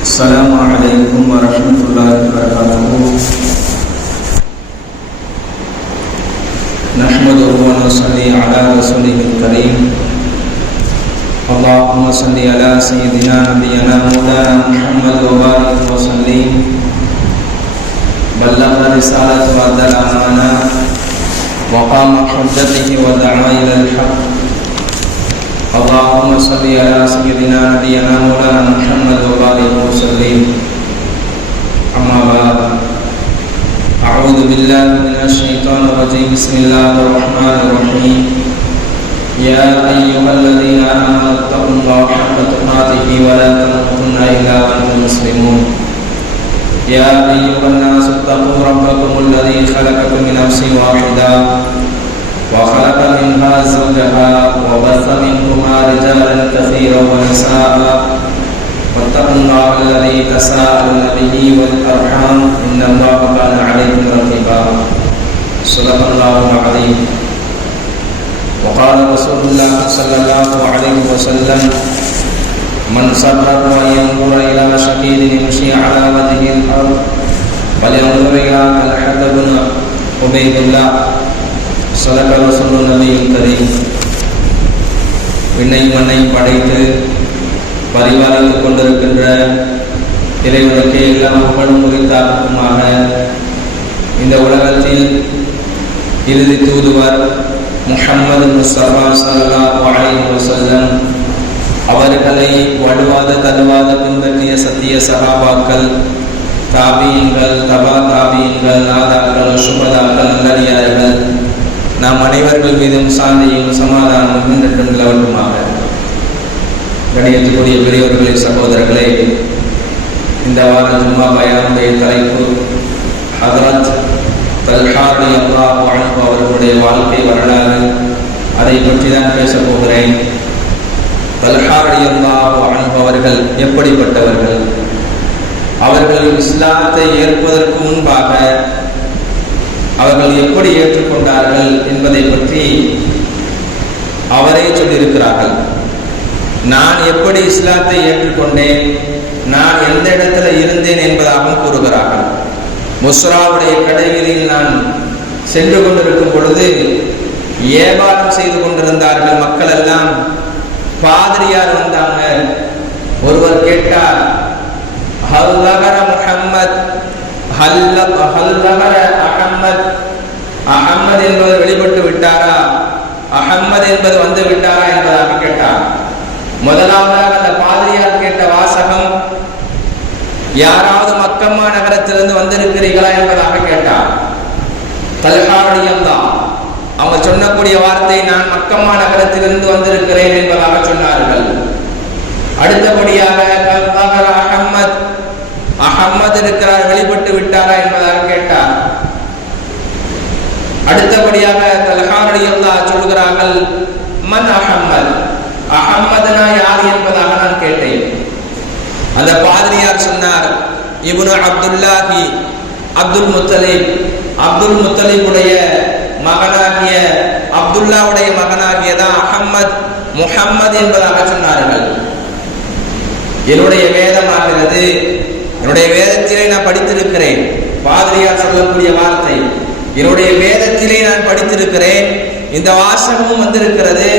السلام عليكم ورحمة الله وبركاته. نحمده ونصلي على رسوله الكريم. اللهم صل على سيدنا نبينا مولانا محمد وبارك وسلم. بلغ رسالة وأدى الأمانة وقام حجته ودعا إلى الحق. اللهم صل على سيدنا نبينا مولانا محمد وبارك وسلم أما بعد أعوذ بالله من الشيطان الرجيم. بسم الله الرحمن الرحيم. يا أيها الذين آمنوا اتقوا الله حق تقاته ولا تموتن إلا وأنتم مسلمون. يا أيها الناس اتقوا ربكم الذي خلقكم من نفس واحدة. وخلق منها زوجها وبث منهما رجالا كثيرا ونساء. واتقوا الله الذي تساءلون به والأرحام. إن الله كان عليكم رقيبا. صدق الله العظيم. وقال رسول الله صلى الله عليه وسلم من سره ان ينظر إلى شهيد يمشي على وجه الأرض فلينظر إلى طلحه بن عبيد الله சதக ரசூல் நபியும் கரீம் விண்ணையும் மண்ணையும் படைத்து பரிபாலித்துக் கொண்டிருக்கின்ற இறைவனுக்கு எல்லா புகழும் உரித்தாக்குமாக இந்த உலகத்தில் இறுதி தூதுவர் முஹம்மது முஸ்தபா சல்லா அலைஹி வஸல்லம் அவர்களை வடுவாத தடுவாத பின்பற்றிய சத்திய சகாபாக்கள் தாபியங்கள் தபா தாபியங்கள் நாதாக்கள் சுபதாக்கள் நல்லடியார்கள் நாம் அனைவர்கள் மீதும் சாந்தியும் சமாதானமும் என்றும் நிலவட்டுமாக. கணியத்துக்குரிய பெரியவர்களே சகோதரர்களே இந்த வார ஜும்மா பயானுடைய தலைப்பு ஹதரத் தல்ஹாரி அல்லாஹ் அனுப்பு அவர்களுடைய வாழ்க்கை வரலாறு. அதை பற்றி தான் பேசப் போகிறேன். தல்ஹாரி அல்லாஹ் எப்படிப்பட்டவர்கள்? அவர்கள் இஸ்லாத்தை ஏற்பதற்கு முன்பாக அவர்கள் எப்படி ஏற்றுக்கொண்டார்கள் என்பதை பற்றி அவரே சொல்லியிருக்கிறார்கள். நான் எப்படி இஸ்லாத்தை ஏற்றுக்கொண்டேன்? நான் எந்த இடத்துல இருந்தேன் என்பதாகவும் கூறுகிறார்கள். முஸ்ராவுடைய கடைகளில் நான் சென்று கொண்டிருக்கும் பொழுது வியாபாரம் செய்து கொண்டிருந்தார்கள் மக்கள் எல்லாம். பாதிரியார் வந்தாங்க. ஒருவர் கேட்டார் முகம்மத் முஹம்மத் அகம்மத் என்பவர் வெளிப்பட்டு விட்டாரா? அகமது என்பது வந்து விட்டாரா என்பதாக கேட்டார். முதலாவதாக அந்த பாதிரியார் கேட்ட வாசகம் யாராவது மக்கம்மா நகரத்திலிருந்து வந்திருக்கிறீர்களா என்பதாக கேட்டார். தல்காவடியம் தான் அவங்க சொன்னக்கூடிய வார்த்தை நான் மக்கம்மா நகரத்திலிருந்து வந்திருக்கிறேன் என்பதாக சொன்னார்கள். அடுத்தபடியாக அகம்மத் அகம்மது இருக்கிறார் வெளிப்பட்டு விட்டாரா என்பதாக கேட்டார் அடுத்தபடியாக தல்ஹாரடி அல்லா சொல்கிறார்கள் மன் அகம்மது அகம்மதுனா யார் என்பதாக நான் கேட்டேன் அந்த பாதிரியார் சொன்னார். இவனு அப்துல்லாஹி அப்துல் முத்தலீப். அப்துல் முத்தலீபுடைய மகனாகிய அப்துல்லாவுடைய மகனாகியதான் அகமது முஹம்மது என்பதாக சொன்னார்கள். என்னுடைய வேதமாகிறது. என்னுடைய வேதத்திலே நான் படித்திருக்கிறேன். பாதிரியார் சொல்லக்கூடிய வார்த்தை. என்னுடைய வேதத்திலே நான் படித்திருக்கிறேன். இந்த வாசகமும் வந்திருக்கிறது.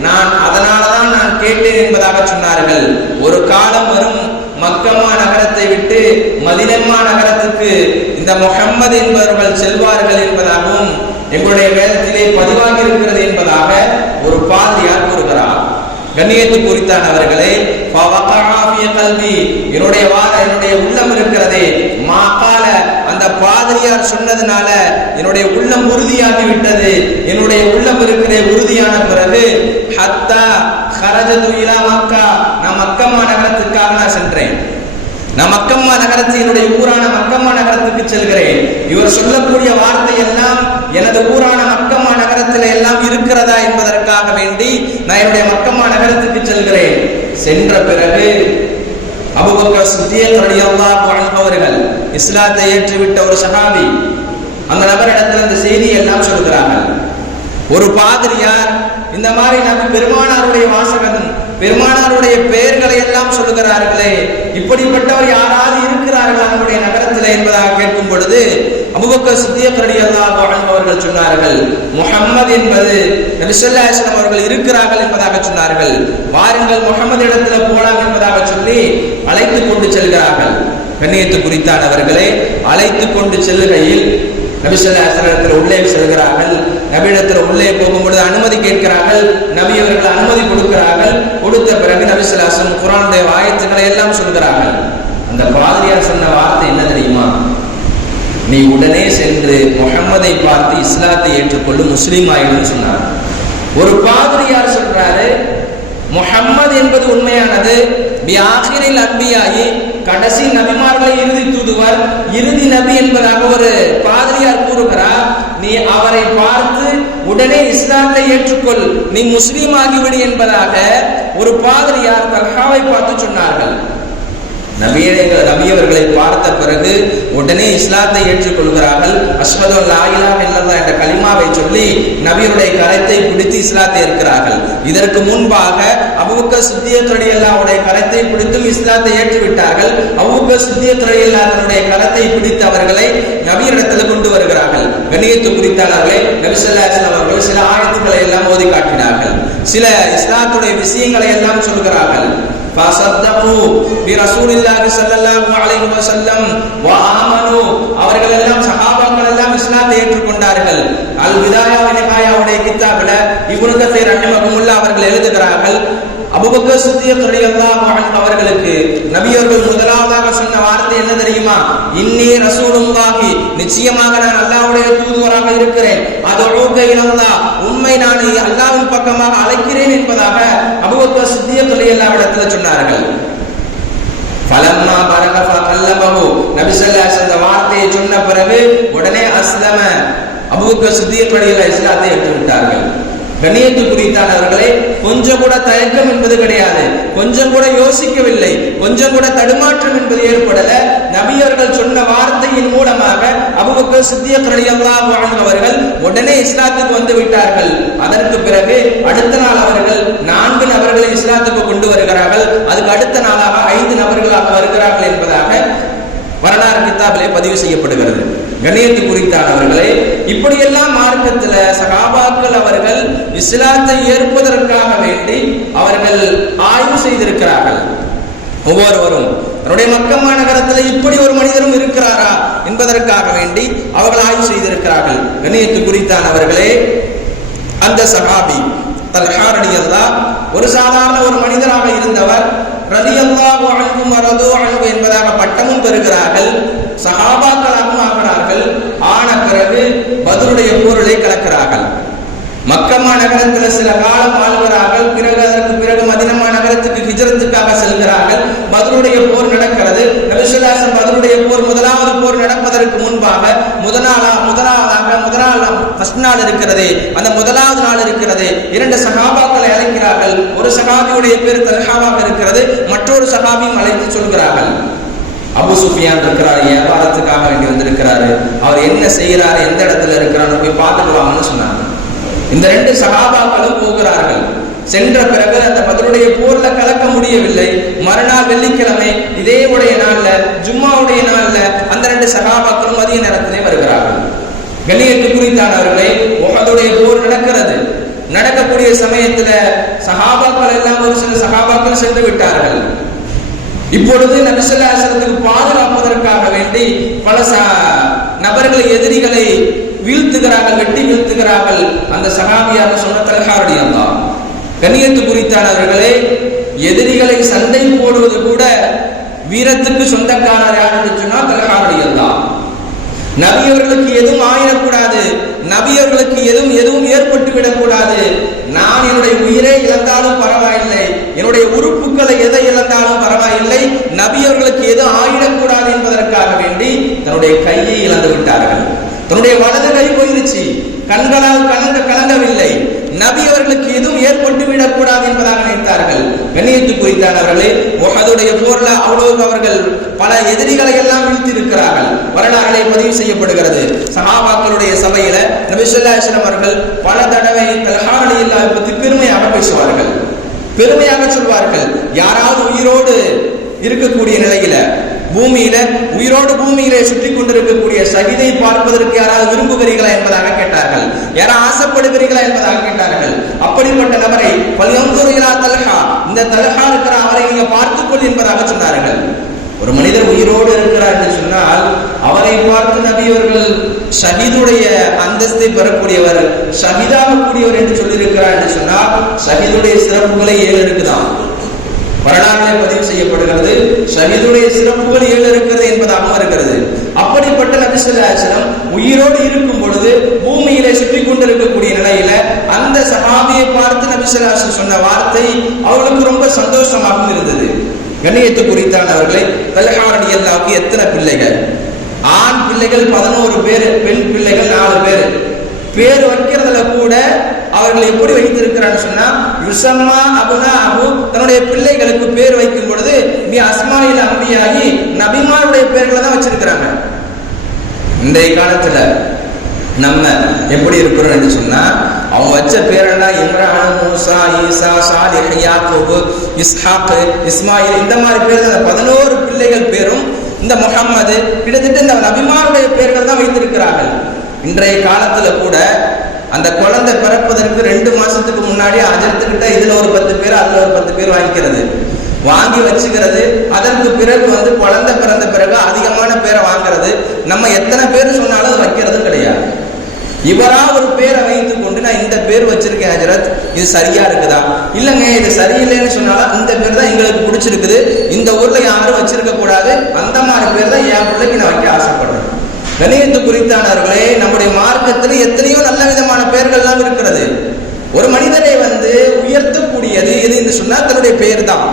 நான் அதனால தான் நான் கேட்டேன் என்பதாக சொன்னார்கள். ஒரு காலம் வரும் மக்கம்மா நகரத்தை விட்டு மதினம்மா நகரத்துக்கு இந்த முகம்மது என்பவர்கள் செல்வார்கள் என்பதாகவும் எங்களுடைய வேதத்திலே பதிவாகி இருக்கிறது என்பதாக ஒரு பாதிரியார் கூறுகிறார். கண்ணியத்து குறித்தானவர்களே கல்வி என்னுடைய வார என்னுடைய உள்ளம் இருக்கிறதே. மாக்கால அந்த பாதிரியார் சொன்னதுனால என்னுடைய உள்ளம் உறுதியாகி விட்டது என்னுடைய உள்ளம் இருக்கிற உறுதியான பிறகு ஹத்தா ஹரஜது இலா மக்கா நான் மக்கம்மா நகரத்துக்காக சென்றேன். நான் மக்கம்மா நகரத்து என்னுடைய ஊரான மக்கம்மா நகரத்துக்கு செல்கிறேன். இவர் சொல்லக்கூடிய வார்த்தை எல்லாம் எனது ஊரான மக்கம்மா நகரத்தில் எல்லாம் இருக்கிறதா என்பதற்காக வேண்டி நான் என்னுடைய மக்கம்மா நகரத்துக்கு செல்கிறேன். சென்ற பிறகு அபுபக்கர் சித்தியக் ரலியல்லாஹு அன்ஹு அவர்கள் இஸ்லாத்தை ஏற்றுவிட்ட ஒரு சகாபி அந்த நபரிடத்தில் இந்த செய்தி எல்லாம் சொல்கிறார்கள். ஒரு பாதிரியார் இந்த மாதிரி நபி பெருமானாருடைய வாசகன் பெருமானாருடைய பெயர்களை எல்லாம் சொல்லுகிறார்களே. இப்படிப்பட்டவர் யாராவது இருக்கிறார்கள் நம்முடைய நகரத்தில் என்பதாக கேட்கும் பொழுது அபுபக்கர் சித்தியக்கரடி அல்லாஹ் அவர்கள் சொன்னார்கள் முகம்மது என்பது நபி அவர்கள் இருக்கிறார்கள் என்பதாக சொன்னார்கள். வாருங்கள் முகமது இடத்துல போலாம் என்பதாக சொல்லி அழைத்து கொண்டு செல்கிறார்கள். கண்ணியத்து குறித்தானவர்களை அழைத்து கொண்டு செல்லுகையில் நபி உள்ளே செல்கிறார்கள் நபியிடத்தில் உள்ளே போகும்பொழுது அனுமதி கேட்கிறார்கள் நபி அவர்கள் அனுமதி கொடுக்கிறார்கள் கொடுத்த பிறகு நபிசலாசன் குரானுடைய வாயத்துக்களை எல்லாம் சொல்கிறார்கள். அந்த பாதிரியார் சொன்ன வார்த்தை என்ன தெரியுமா? நீ உடனே சென்று முகம்மதை பார்த்து இஸ்லாத்தை ஏற்றுக்கொள்ளும் முஸ்லீம் ஆயிடும் சொன்னார் ஒரு பாதிரியார் சொல்றாரு? முஹம்மது என்பது உண்மையானது. அன்பியாகி கடைசி நபிமார்களை இறுதி தூதுவர் இறுதி நபி என்பதாக ஒரு பாதிரியார் கூறுகிறார்? நீ அவரை பார்த்து உடனே இஸ்லாத்தை ஏற்றுக்கொள் நீ முஸ்லீம் ஆகிவிடு என்பதாக ஒரு பாதிரியார் தல்ஹாவை பார்த்து சொன்னார்கள். நபியர்கள் நபியவர்களை பார்த்த பிறகு உடனே இஸ்லாத்தை ஏற்றுக்கொள்கிறார்கள். அஸ்மது லாயிலா இல்லல்லா என்ற கலிமாவை சொல்லி நபியுடைய கரத்தை பிடித்து இஸ்லாத்தை இருக்கிறார்கள் இதற்கு முன்பாக அவுக்க சுத்திய துறையல்லாவுடைய கரத்தை பிடித்தும் இஸ்லாத்தை ஏற்றுவிட்டார்கள். அவுக்க சுத்திய துறையல்லாதனுடைய கரத்தை பிடித்து அவர்களை நபியரிடத்தில் கொண்டு வருகிறார்கள். கணியத்து குறித்தாளர்களே நபிசல்லா அவர்கள் சில ஆயத்துக்களை எல்லாம் ஓதி காட்டினார்கள். சில இஸ்லாத்துடைய விஷயங்களை எல்லாம் சொல்கிறார்கள். வசத்தகு பி ரசூலில்லாஹி ஸல்லல்லாஹு அலைஹி வஸல்லம் வ ஆமனு அவர்கள் எல்லாம் சஹாபாக்கள் எல்லாம் இஸ்லாத்தை ஏற்றுக்கொண்டார்கள். அல் விதாயா வ நிகாயாவுடைய கிதாபில இப்னு கசீர் அவர்கள் எழுதுகிறார்கள் அபூபக்கர் சித்திக் ரலியல்லாஹு அன்ஹு அவர்களுக்கு நபியர்கள் முதலாவதாக சொன்ன வார்த்தை என்ன தெரியுமா? இன்னி ரசூலுல்லாஹி நிச்சயமாக நான் அல்லாஹ்வுடைய தூதுவராக இருக்கிறேன். அதுஊக இலல்லாஹ் உண்மை நான் அல்லாஹ்வின் பக்கமாக அழைக்கிறேன் என்பதாக அபூபக்கர் சித்திக் ரலியல்லாஹு இடத்துல சொன்னார்கள். ஃபலம்மா பரக ஃபகல்லமஹு நபி ஸல்லல்லாஹு அலைஹி வஸல்லம் வார்த்தையை சொன்ன பிறகு உடனே அஸ்லம. அபூபக்கர் சித்திக் ரலியல்லாஹு இஸ்லாத்தை ஏற்றுவிட்டார்கள் கண்ணியத்து குறித்தானவர்களே கொஞ்சம் கூட தயக்கம் என்பது கிடையாது. கொஞ்சம் கூட யோசிக்கவில்லை. கொஞ்சம் கூட தடுமாற்றம் என்பது ஏற்படல. நபியர்கள் சொன்ன வார்த்தையின் மூலமாக அபுபக்கர் சித்தியக் ரலியல்லாஹு அவர்கள் உடனே இஸ்லாத்துக்கு வந்து விட்டார்கள். அதற்கு பிறகு அடுத்த நாள் அவர்கள் நான்கு நபர்களை இஸ்லாத்துக்கு கொண்டு வருகிறார்கள். அதுக்கு அடுத்த நாளாக ஐந்து நபர்களாக வருகிறார்கள் என்பதாக வரலாறு கித்தாபிலே பதிவு செய்யப்படுகிறது. கணியத்து குறித்தானவர்களே இப்படியெல்லாம் மார்க்கத்துல சகாபாக்கள் அவர்கள் இஸ்லாத்தை ஏற்பதற்காக வேண்டி அவர்கள் ஆய்வு செய்திருக்கிறார்கள். ஒவ்வொருவரும் தன்னுடைய மக்கம்மா நகரத்தில் இப்படி ஒரு மனிதரும் இருக்கிறாரா? என்பதற்காக வேண்டி அவர்கள் ஆய்வு செய்திருக்கிறார்கள். கணியத்து குறித்தானவர்களே அந்த சகாபி தல்ஹாரடி அல்லாஹ் ஒரு சாதாரண ஒரு மனிதராக இருந்தவர் ரலியல்லாஹு அன்ஹு மரது அன்ஹு என்பதாக பட்டமும் பெறுகிறார்கள். சகாபாக்களாகவும் ஆகிறார்கள். பிறகு பதிலுடைய பொருளை கலக்கிறார்கள். மக்கமா நகரத்தில் சில காலம் வாழ்கிறார்கள் பிறகு அதற்கு பிறகு மதினமா நகரத்துக்கு ஹிஜரத்துக்காக செல்கிறார்கள். பதிலுடைய போர் நடக்கிறது. நபிசுல்லாசன் பதிலுடைய போர் முதலாவது போர் நடப்பதற்கு முன்பாக முதலாளா முதலாவதாக முதலாள் ஃபர்ஸ்ட் நாள் இருக்கிறது அந்த முதலாவது நாள் இருக்கிறது. இரண்டு சகாபாக்களை அழைக்கிறார்கள். ஒரு சகாபியுடைய பேர் தல்ஹாவாக இருக்கிறது. மற்றொரு சகாபியும் அழைத்து சொல்கிறார்கள். அபு சுஃபியான் இருக்கிறார் வியாபாரத்துக்காக வேண்டி வந்திருக்கிறாரு அவர் என்ன செய்யறாரு எந்த இடத்துல இருக்கிறான்னு போய் பார்த்துட்டு வாங்கன்னு சொன்னாங்க. இந்த ரெண்டு சகாபாக்களும் போகிறார்கள். சென்ற பிறகு அந்த பதிலுடைய போர்ல கலக்க முடியவில்லை. மறுநாள் வெள்ளிக்கிழமை இதே உடைய நாள்ல ஜும்மாவுடைய நாள்ல அந்த ரெண்டு சகாபாக்களும் மதிய நேரத்திலே வருகிறார்கள். கண்ணியத்து குறித்தானவர்களே உகதுடைய போர் நடக்கிறது. நடக்கக்கூடிய சமயத்துல சகாபாக்கள் எல்லாம் ஒரு சில சகாபாக்கள் சென்று விட்டார்கள். இப்பொழுது நபிசல்லாசனத்துக்கு பாதுகாப்பதற்காக வேண்டி பல நபர்களை எதிரிகளை வீழ்த்துகிறார்கள் வெட்டி வீழ்த்துகிறார்கள். அந்த சகாபியாக சொன்ன தலகாருடைய அல்லா கண்ணியத்து குறித்தானவர்களே எதிரிகளை சண்டை போடுவது கூட வீரத்துக்கு சொந்தக்காரர் சொன்னால் தல்ஹாரடி நபியவர்களுக்கு எதுவும் ஆயிடக்கூடாது. நபியவர்களுக்கு எதுவும் எதுவும் ஏற்பட்டு விடக்கூடாது நான் என்னுடைய உயிரை இழந்தாலும் பரவாயில்லை. என்னுடைய உறுப்புகளை எதை இழந்தாலும் பரவாயில்லை. நபியவர்களுக்கு எது ஆயிடக்கூடாது என்பதற்காக வேண்டி தன்னுடைய கையை இழந்து விட்டார்கள். தன்னுடைய வலது கை போயிருச்சு. கண்களால் கலங்க கலங்கவில்லை. நபி அவர்களுக்கு எதுவும் ஏற்பட்டு விடக்கூடாது என்பதாக நினைத்தார்கள். கண்ணியத்து குறித்தானவர்களே உஹதுடைய போர்ல அவ்வளவு அவர்கள் பல எதிரிகளை எல்லாம் வீழ்த்தியிருக்கிறார்கள். வரலாறுகளை பதிவு செய்யப்படுகிறது. சஹாபாக்களுடைய சபையில நபி அவர்கள் பல தடவை தல்ஹான் இல்லாத பற்றி பெருமையாக பேசுவார்கள். பெருமையாக சொல்வார்கள். யாராவது உயிரோடு இருக்கக்கூடிய நிலையில பூமியில உயிரோடு பூமியிலே சுற்றி கொண்டிருக்கக்கூடிய சகிதை பார்ப்பதற்கு யாராவது விரும்புகிறீர்களா என்பதாக கேட்டார்கள். யாராவது ஆசைப்படுகிறீர்களா என்பதாக கேட்டார்கள். அப்படிப்பட்ட நபரை பல்யந்துரையிலா தல்ஹா. இந்த தல்ஹா இருக்கிற அவரை நீங்க பார்த்துக்கொள் என்பதாக சொன்னார்கள். ஒரு மனிதர் உயிரோடு இருக்கிறார் என்று சொன்னால் அவரை பார்த்து நபியவர்கள் ஷஹீதுடைய அந்தஸ்தை பெறக்கூடியவர் ஷஹீதாகக்கூடியவர் என்று சொல்லியிருக்கிறார் என்று சொன்னால் ஷஹீதுடைய சிறப்புகளை ஏழு இருக்குதான் வரலாற்றிலே பதிவு செய்யப்படுகிறது ஷஹீதுடைய சிறப்புகள் ஏழு இருக்கிறது என்பதாகவும் இருக்கிறது. அப்படிப்பட்ட நபிசுல்லாசனம் உயிரோடு இருக்கும் பொழுது பூமியிலே சுற்றி கொண்டிருக்கக்கூடிய நிலையில அந்த சகாபியை பார்த்து நபிசுல்லாசன் சொன்ன வார்த்தை அவளுக்கு ரொம்ப சந்தோஷமாகவும் இருந்தது. கண்ணியத்து குறித்தானவர்களை தலஹாரடி அல்லாவுக்கு எத்தனை பிள்ளைகள்? ஆண் பிள்ளைகள் பதினோரு பேர் பெண் பிள்ளைகள் நாலு பேர். பேர் வைக்கிறதுல கூட அவர்கள் எப்படி வைத்திருக்கிறான்னு சொன்னா யுசம்மா அபுனா அபு தன்னுடைய பிள்ளைகளுக்கு பேர் வைக்கும் பொழுது நீ அஸ்மாயில் அம்பியாகி நபிமாருடைய பேர்களை தான் வச்சிருக்கிறாங்க. இன்றைய காலத்துல நம்ம எப்படி இருக்கிறோம் என்று சொன்னா அவங்க வச்ச பேரெல்லாம் இம்ரான் மூசா ஈசா சாலிஹ் யாக்கூபு இஸ்ஹாக் இஸ்மாயில் இந்த மாதிரி பேர் தான் பதினோரு பிள்ளைகள் பேரும் இந்த முகம்மது கிட்டத்தட்ட இந்த நபிமாருடைய பேர்கள் தான் வைத்திருக்கிறார்கள். இன்றைய காலத்துல கூட அந்த குழந்தை பிறப்பதற்கு ரெண்டு மாசத்துக்கு முன்னாடி அஜர்த்துக்கிட்ட இதுல ஒரு பத்து பேர் அதுல ஒரு பத்து பேர் வாங்கிக்கிறது. வாங்கி வச்சுக்கிறது. அதற்கு பிறகு வந்து குழந்தை பிறந்த பிறகு அதிகமான பேரை வாங்குறது. நம்ம எத்தனை பேர் சொன்னாலும் அது வைக்கிறதும் கிடையாது. இவரா ஒரு பேரை வைத்து கொண்டு நான் இந்த பேர் வச்சிருக்கேன் ஹஜரத். இது சரியா இருக்குதா? இல்லைங்க இது சரியில்லைன்னு சொன்னாலும் இந்த பேர் தான் எங்களுக்கு பிடிச்சிருக்குது. இந்த ஊர்ல யாரும் வச்சிருக்க கூடாது. அந்த மாதிரி பேர் தான் என் பிள்ளைக்கு நான் வைக்க ஆசைப்படுறேன். கணியத்து குறித்தானவர்களே நம்முடைய மார்க்கத்தில் எத்தனையோ நல்ல விதமான பெயர்கள்லாம் இருக்கிறது. ஒரு மனிதனை வந்து உயர்த்தக்கூடியது எது என்று சொன்னால் தன்னுடைய பெயர் தான்.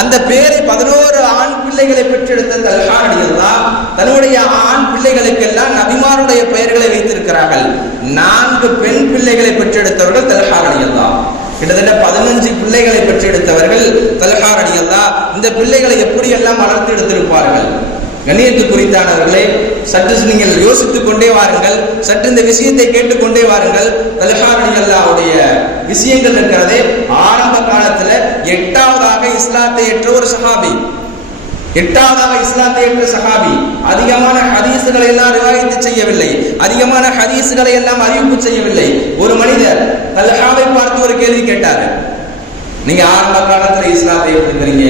அந்த பேரை பதினோரு ஆண் பிள்ளைகளை பெற்றெடுத்த தல்ஹாரடியெல்லாம் தன்னுடைய ஆண் பிள்ளைகளுக்கெல்லாம் நபிமாருடைய பெயர்களை வைத்திருக்கிறார்கள். நான்கு பெண் பிள்ளைகளை பெற்றெடுத்தவர்கள் தல்ஹாரடியெல்லாம் கிட்டத்தட்ட பதினஞ்சு பிள்ளைகளை பெற்றெடுத்தவர்கள் தல்ஹாரடியெல்லாம் இந்த பிள்ளைகளை எப்படியெல்லாம் வளர்த்து எடுத்திருப்பார்கள்? கண்ணியத்து குறித்தானவர்களே சற்று நீங்கள் யோசித்துக் கொண்டே வாருங்கள். சற்று இந்த விஷயத்தை கேட்டுக்கொண்டே வாருங்கள். தல்ஹாரடியல்லாவுடைய விஷயங்கள் இருக்கிறதே ஆரம்ப காலத்துல எட்டாவது இஸ்லாத்தை ஏற்ற ஒரு சஹாபி. எட்டாவதாக இஸ்லாத்தை ஏற்ற சஹாபி. அதிகமான ஹதீசுகளை எல்லாம் ரிவாயத்து செய்யவில்லை. அதிகமான ஹதீசுகளை எல்லாம் அறிவிப்பு செய்யவில்லை. ஒரு மனிதர் தல்ஹாவை பார்த்து ஒரு கேள்வி கேட்டார். நீங்க ஆரம்ப காலத்துல இஸ்லாத்தை எடுத்துக்கிறீங்க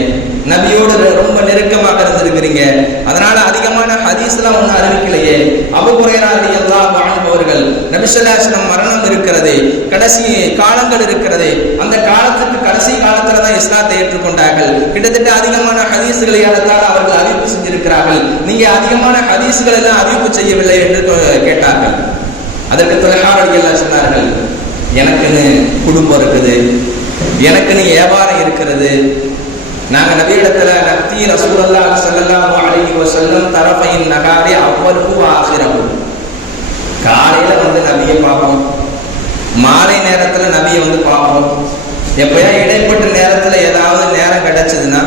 நபியோடு ரொம்ப நெருக்கமாக இருந்திருக்கிறீங்க. அதனால அதிகமான ஹதீஸ்லாம் ஒன்றும் அறிவிக்கலையே. அபுகுரையராக எல்லாம் வாழ்பவர்கள் நபிசல்லாசனம் மரணம் இருக்கிறது. கடைசி காலங்கள் இருக்கிறது. அந்த காலத்துக்கு கடைசி காலத்துல தான் இஸ்லாத்தை ஏற்றுக்கொண்டார்கள். கிட்டத்தட்ட அதிகமான ஹதீஸ்களை ஏறத்தால் அவர்கள் அறிவிப்பு செஞ்சிருக்கிறார்கள். நீங்க அதிகமான ஹதீஸ்கள் எல்லாம் அறிவிப்பு செய்யவில்லை என்று கேட்டார்கள். அதற்கு தொலைகாரர்கள் எல்லாம் சொன்னார்கள் எனக்குன்னு குடும்பம் இருக்குது. எனக்குன்னு வியாபாரம் இருக்கிறது. நாங்க நபியிடத்துல நப்தி ரசூலல்லா ஸல்லல்லாஹு அலைஹி வஸல்லம் தரஃபைன் நகாரி அவ்வளவு ஆகிரஹு காலையில வந்து நபியை பார்ப்போம். மாலை நேரத்துல நபியை வந்து பார்ப்போம். எப்பயா இடைப்பட்ட நேரத்துல ஏதாவது நேரம் கிடைச்சதுன்னா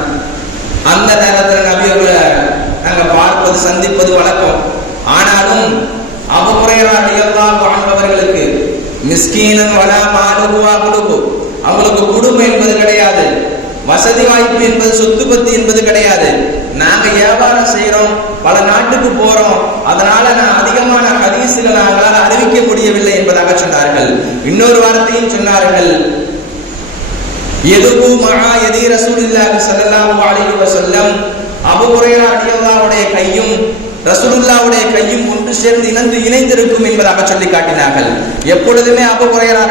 அந்த நேரத்துல நபியோட நாங்க பார்ப்பது சந்திப்பது வழக்கம். ஆனாலும் அபுகுரையராக எல்லாம் வாழ்ந்தவர்களுக்கு மிஸ்கீனன் வலா கொடுக்கும் அவங்களுக்கு குடும்பம் என்பது கிடையாது. வசதி வாய்ப்பு என்பது சொத்து பத்து என்பது கிடையாது. நாங்க வியாபாரம் செய்யறோம் பல நாட்டுக்கு போறோம். அதனால நான் அதிகமான ஹதீசுகள் நாங்களால் அறிவிக்க முடியவில்லை என்பதாக சொன்னார்கள். இன்னொரு வார்த்தையும் சொன்னார்கள். எதுவு மகா எதி ரசூலுல்லாஹி ஸல்லல்லாஹு அலைஹி வஸல்லம்? அபூ ஹுரைரா கையும் ரசூலுல்லாவுடைய கையும் ஒன்று சேர்ந்து இணைந்து இணைந்திருக்கும் என்பதாக சொல்லி காட்டினார்கள். எப்பொழுதுமே அபு ஹுரைரா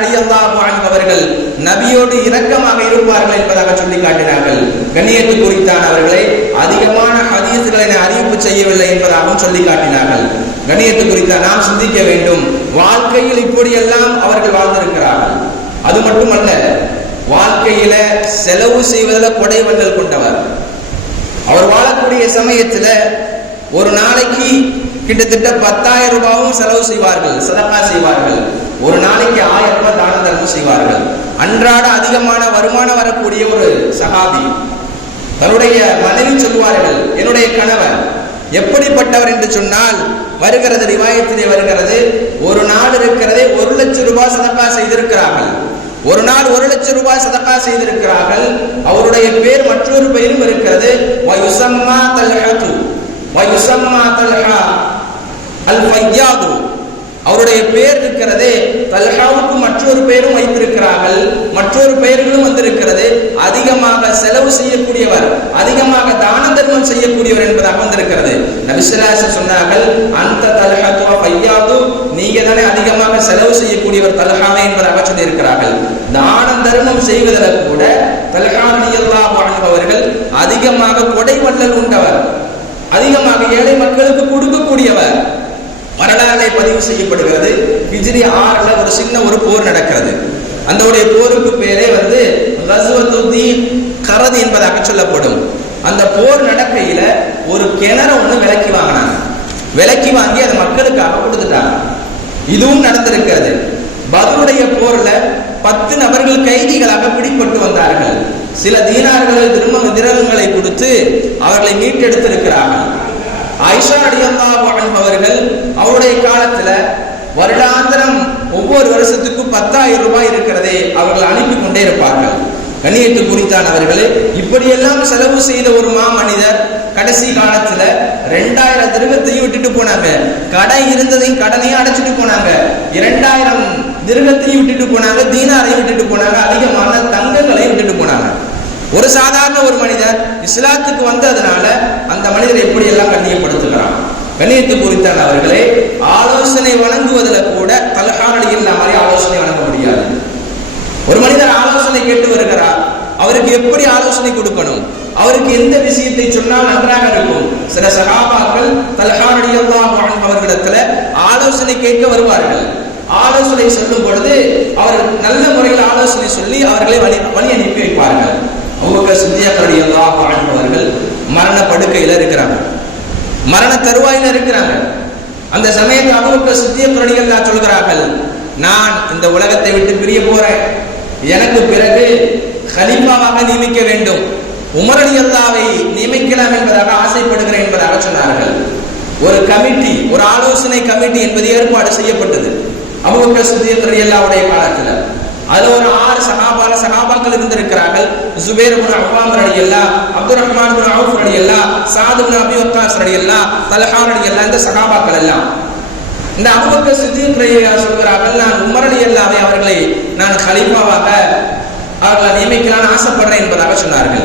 அவர்கள் நபியோடு இரக்கமாக இருப்பார்கள் என்பதாக சொல்லி காட்டினார்கள். கண்ணியத்து குறித்தான் அவர்களை அதிகமான ஹதீசுகளை அறிவிப்பு செய்யவில்லை என்பதாகவும் சொல்லி காட்டினார்கள். கண்ணியத்து குறித்த நாம் சிந்திக்க வேண்டும். வாழ்க்கையில் இப்படியெல்லாம் அவர்கள் வாழ்ந்திருக்கிறார்கள். அது மட்டுமல்ல வாழ்க்கையில செலவு செய்வதில் கொடைவள்ளல் கொண்டவர். அவர் வாழக்கூடிய சமயத்துல ஒரு நாளைக்கு கிட்டத்தட்ட பத்தாயிரம் ரூபாவும் செலவு செய்வார்கள் சதக்கா செய்வார்கள். ஒரு நாளைக்கு ஆயிரம் ரூபாய் தான தர்மம் செய்வார்கள். அன்றாட அதிகமான வருமானம் வரக்கூடிய ஒரு சகாபி. தன்னுடைய மனைவி சொல்வார்கள் என்னுடைய கணவர் எப்படிப்பட்டவர் என்று சொன்னால் வருகிறது ரிவாயத்திலே வருகிறது. ஒரு நாள் இருக்கிறதே ஒரு லட்சம் ரூபாய் சதக்கா செய்திருக்கிறார்கள். ஒரு நாள் ஒரு லட்சம் ரூபாய் சதக்கா செய்திருக்கிறார்கள். அவருடைய பேர் மற்றொரு பெயரும் இருக்கிறது. வயுசம்மா தல்ஹத்து வயுசம்மா தல்ஹா அல் ஃபையாது அவருடைய பெயர் இருக்கிறதே தல்ஹாவுக்கு மற்றொரு பெயரும் வைத்திருக்கிறார்கள். மற்றொரு பெயர்களும் வந்திருக்கிறது. அதிகமாக செலவு செய்யக்கூடியவர் அதிகமாக தான தர்மம் செய்யக்கூடியவர் என்பதாக வந்திருக்கிறது. நபிசுல்லாச சொன்னார்கள் அந்த தல்ஹத்துவ பையாது நீங்க தானே அதிகமாக செலவு செய்யக்கூடியவர் தல்ஹாவே என்பதாக சொல்லியிருக்கிறார்கள். தான தர்மம் செய்வதில் கூட தல்ஹா ரலியல்லாஹு அதிகமாக கொடை வள்ளல் உண்டவர். அதிகமாக ஏழை மக்களுக்கு கொடுக்கக்கூடியவர். வரலாறு பதிவு செய்யப்படுகிறது. ஹிஜ்ரி ஆறுல ஒரு சின்ன ஒரு போர் நடக்கிறது. அந்த உடைய போருக்கு பேரே வந்து கசுவத்துதி கரது என்பதாக சொல்லப்படும். அந்த போர் நடக்கையில ஒரு கிணறு ஒண்ணு விலக்கி வாங்கினாங்க. விலக்கி வாங்கி அதை மக்களுக்காக கொடுத்துட்டாங்க. இதுவும் நடந்திருக்கிறது. பதருடைய போர்ல பத்து நபர்கள் கைதிகளாக பிடிப்பட்டு வந்தார்கள். சில தீனார்கள் திரும்ப திரவங்களை கொடுத்து அவர்களை மீட்டெடுத்திருக்கிறார்கள். ஆயிஷா அடியல்லாஹு அவர்கள் அவருடைய காலத்துல வருடாந்திரம் ஒவ்வொரு வருஷத்துக்கும் பத்தாயிரம் ரூபாய் இருக்கிறதே அவர்கள் அனுப்பி கொண்டே இருப்பார்கள். கண்ணியத்து குறித்தான் அவர்களே இப்படியெல்லாம் செலவு செய்த ஒரு மாமனிதர் கடைசி காலத்துல ரெண்டாயிரம் திருகத்தையும் விட்டுட்டு போனாங்க. கடன் இருந்ததையும் கடனையும் அடைச்சிட்டு போனாங்க. இரண்டாயிரம் திருகத்தையும் விட்டுட்டு போனாங்க தீனாரையும் விட்டுட்டு போனாங்க அதிகமான தங்கங்களையும் விட்டுட்டு போனாங்க. ஒரு சாதாரண ஒரு மனிதர் இஸ்லாத்துக்கு வந்ததுனால அந்த மனிதர் எப்படி எல்லாம் கண்ணியப்படுத்துகிறான்? கண்ணியத்து குறித்தான் அவர்களே ஆலோசனை வழங்குவதில் கூட தலஹானடி இல்லாமலே ஆலோசனை வழங்க முடியாது. ஒரு மனிதர் ஆலோசனை கேட்டு வருகிறார் அவருக்கு எப்படி ஆலோசனை கொடுக்கணும்? அவருக்கு எந்த விஷயத்தை சொன்னால் நன்றாக இருக்கும்? சில சகாபாக்கள் தலஹானடி அவர்களிடத்துல ஆலோசனை கேட்க வருவார்கள். ஆலோசனை சொல்லும் பொழுது அவர் நல்ல முறையில் ஆலோசனை சொல்லி அவர்களை வழி வழி அனுப்பி வைப்பார்கள். அவங்க சித்தியாக்களுடைய எல்லா வாழ்ந்தவர்கள் மரண படுக்கையில இருக்கிறாங்க. மரண தருவாயில இருக்கிறாங்க. அந்த சமயத்தில் அவங்க சித்தியக்கரடிகள் சொல்கிறார்கள் நான் இந்த உலகத்தை விட்டு பிரிய போறேன். எனக்கு பிறகு ஹலீஃபாவாக நியமிக்க வேண்டும். உமரடி அல்லாவை நியமிக்கலாம் என்பதாக ஆசைப்படுகிறேன் என்பதாக சொன்னார்கள். ஒரு கமிட்டி ஒரு ஆலோசனை கமிட்டி என்பது ஏற்பாடு செய்யப்பட்டது. அபுபக்கர் சித்தியக்கரடி எல்லாவுடைய காலத்தில். அதுல ஒரு ஆறு சகாபால சகாபாக்கள் இருந்திருக்கிறார்கள். ஜுபேர் அஹ்வாம் ரடி அல்லா அப்துர் ரஹ்மான் இப்னு அவுஃப் ரடி அல்லா சாது இப்னு அபி ஒத்தாஸ் ரடி அல்லா தலஹா ரடி அல்லா இந்த சகாபாக்கள் எல்லாம். இந்த அபுபக்கர் சித்திக் சொல்கிறார்கள் நான் உமர் அல்லாவை அவர்களை நான் கலீஃபாவாக அவர்களை நியமிக்கலாம்னு ஆசைப்படுறேன் என்பதாக சொன்னார்கள்.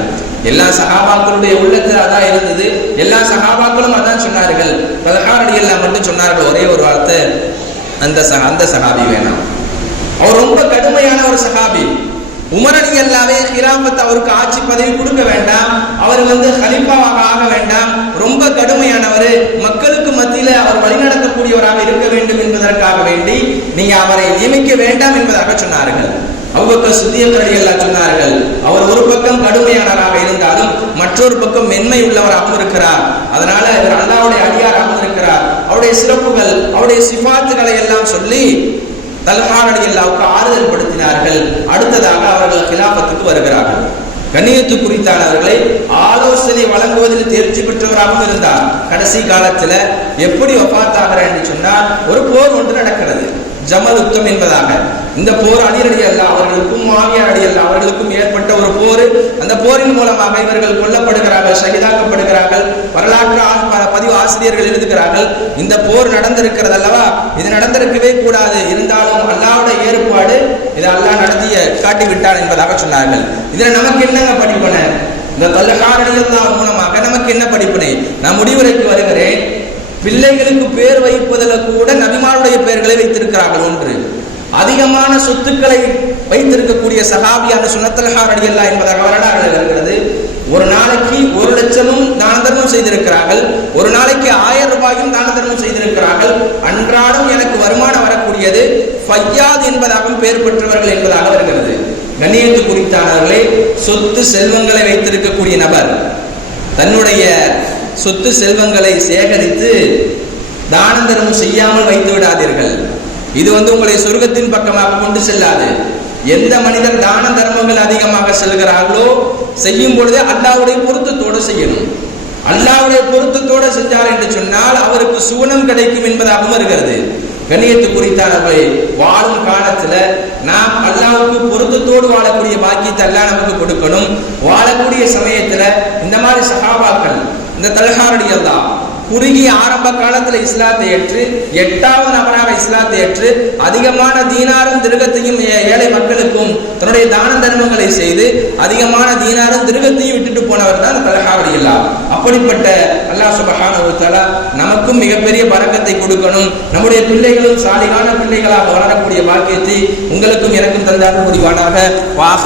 எல்லா சகாபாக்களுடைய உள்ளத்தில் அதான் இருந்தது. எல்லா சகாபாக்களும் அதான் சொன்னார்கள். தல்ஹா எல்லாம் மட்டும் சொன்னார்கள் ஒரே ஒரு வார்த்தை அந்த அந்த சகாபி வேணாம். அவர் ரொம்ப கடுமையான ஒரு சகாபி உமரடி அல்லாவே ஹிலாபத் அவருக்கு ஆட்சி பதவி கொடுக்க வேண்டாம். அவர் வந்து ஹலிஃபாவாக ஆக வேண்டாம். ரொம்ப கடுமையானவர். மக்களுக்கு மத்தியில அவர் வழிநடத்தக்கூடியவராக இருக்க வேண்டும் என்பதற்காக வேண்டி நீங்க அவரை நியமிக்க வேண்டாம் என்பதாக சொன்னார்கள். அவ்வக்க சுத்தியக்கரடி எல்லாம் சொன்னார்கள் அவர் ஒரு பக்கம் கடுமையானவராக இருந்தாலும் மற்றொரு பக்கம் மென்மை உள்ளவராகவும் இருக்கிறார். அதனால இவர் அல்லாவுடைய அடியாராகவும் இருக்கிறார். அவருடைய சிறப்புகள் அவருடைய சிபாத்துகளை எல்லாம் சொல்லி தல்ஹான் அல்லாவுக்கு ஆறுதல் படுத்தினார்கள். அடுத்ததாக அவர்கள் கிலாபத்துக்கு வருகிறார்கள். கண்ணியத்து குறித்தானவர்களை ஆலோசனை வழங்குவதில் தேர்ச்சி பெற்றவராகவும் இருந்தார். கடைசி காலத்துல எப்படி ஒப்பாத்தாகிறார் என்று சொன்னால் ஒரு போர் ஒன்று நடக்கிறது. ஜமல் யுத்தம் என்பதாக. இந்த போர் அடியடி அல்ல அவர்களுக்கும் மாவியார் அடி அல்ல அவர்களுக்கும் ஏற்பட்ட ஒரு போர். அந்த போரின் மூலமாக இவர்கள் கொல்லப்படுகிறார்கள் சகிதாக்கப்படுகிறார்கள் வரலாற்று ஆ- பதிவு ஆசிரியர்கள் எழுதுகிறார்கள் இந்த போர் நடந்திருக்கிறது அல்லவா? இது நடந்திருக்கவே கூடாது. இருந்தாலும் அல்லாவுடைய ஏற்பாடு இதை அல்லாஹ் நடத்திய காட்டிவிட்டார் என்பதாக சொன்னார்கள். இதுல நமக்கு என்னங்க படிப்பன? இந்த கல்லகாரணியல்லா மூலமாக நமக்கு என்ன படிப்பினை? நான் முடிவுரைக்கு வருகிறேன். பிள்ளைகளுக்கு பேர் வைப்பதில் கூட நபிமாருடைய பெயர்களை வைத்திருக்கிறார்கள். ஒன்று அதிகமான சொத்துக்களை வைத்திருக்கக்கூடிய சஹாபியான சுனத்தல்ஹார் அடியல்லா என்பதாக வரலாறு வருகிறது ஒரு நாளைக்கு ஒரு லட்சமும் தான தர்மம் செய்திருக்கிறார்கள். ஒரு நாளைக்கு ஆயிரம் ரூபாயும் தான தர்மம் செய்திருக்கிறார்கள். அன்றாடம் எனக்கு வருமானம் வரக்கூடியது ஃபையாத் என்பதாகவும் பெயர் பெற்றவர்கள் என்பதாக வருகிறது. கண்ணியத்து குறித்தானவர்களே சொத்து செல்வங்களை வைத்திருக்கக்கூடிய நபர் தன்னுடைய சொத்து செல்வங்களை சேகரித்து தான தர்மம் செய்யாமல் வைத்து விடாதீர்கள். இது வந்து உங்களை சொர்க்கத்தின் பக்கமாக கொண்டு செல்லாது. எந்த மனிதர் தான தர்மங்கள் அதிகமாக செல்கிறார்களோ செய்யும் பொழுதே அல்லாவுடைய பொருத்தத்தோடு செய்யணும். அல்லாவுடைய பொருத்தத்தோடு செஞ்சார் என்று சொன்னால் அவருக்கு சுவனம் கிடைக்கும் என்பதாகவும் இருக்கிறது கண்ணியத்து குறித்தானவை வாழும் காலத்துல நாம் அல்லாவுக்கு பொருத்தத்தோடு வாழக்கூடிய பாக்கியத்தை அல்லா நமக்கு கொடுக்கணும். வாழக்கூடிய சமயத்துல இந்த மாதிரி சகாபாக்கள் இந்த தல்ஹாரடி அல்லாஹ் குறுகிய ஆரம்ப காலத்துல இஸ்லாத்தை ஏற்று எட்டாவது நபராக இஸ்லாத்தை ஏற்று அதிகமான தீனாரும் திருகத்தையும் ஏழை மக்களுக்கும் தன்னுடைய தான தர்மங்களை செய்து அதிகமான தீனாரும் திருகத்தையும் விட்டுட்டு போனவர் தான் தலஹாவடி இல்லா அப்படிப்பட்ட அல்லா சுபகான ஒரு தலா நமக்கும் மிகப்பெரிய பறக்கத்தை கொடுக்கணும். நம்முடைய பிள்ளைகளும் சாலிகான பிள்ளைகளாக வளரக்கூடிய பாக்கியத்தை உங்களுக்கும் எனக்கும் தந்தார்கள் முடிவானாக வா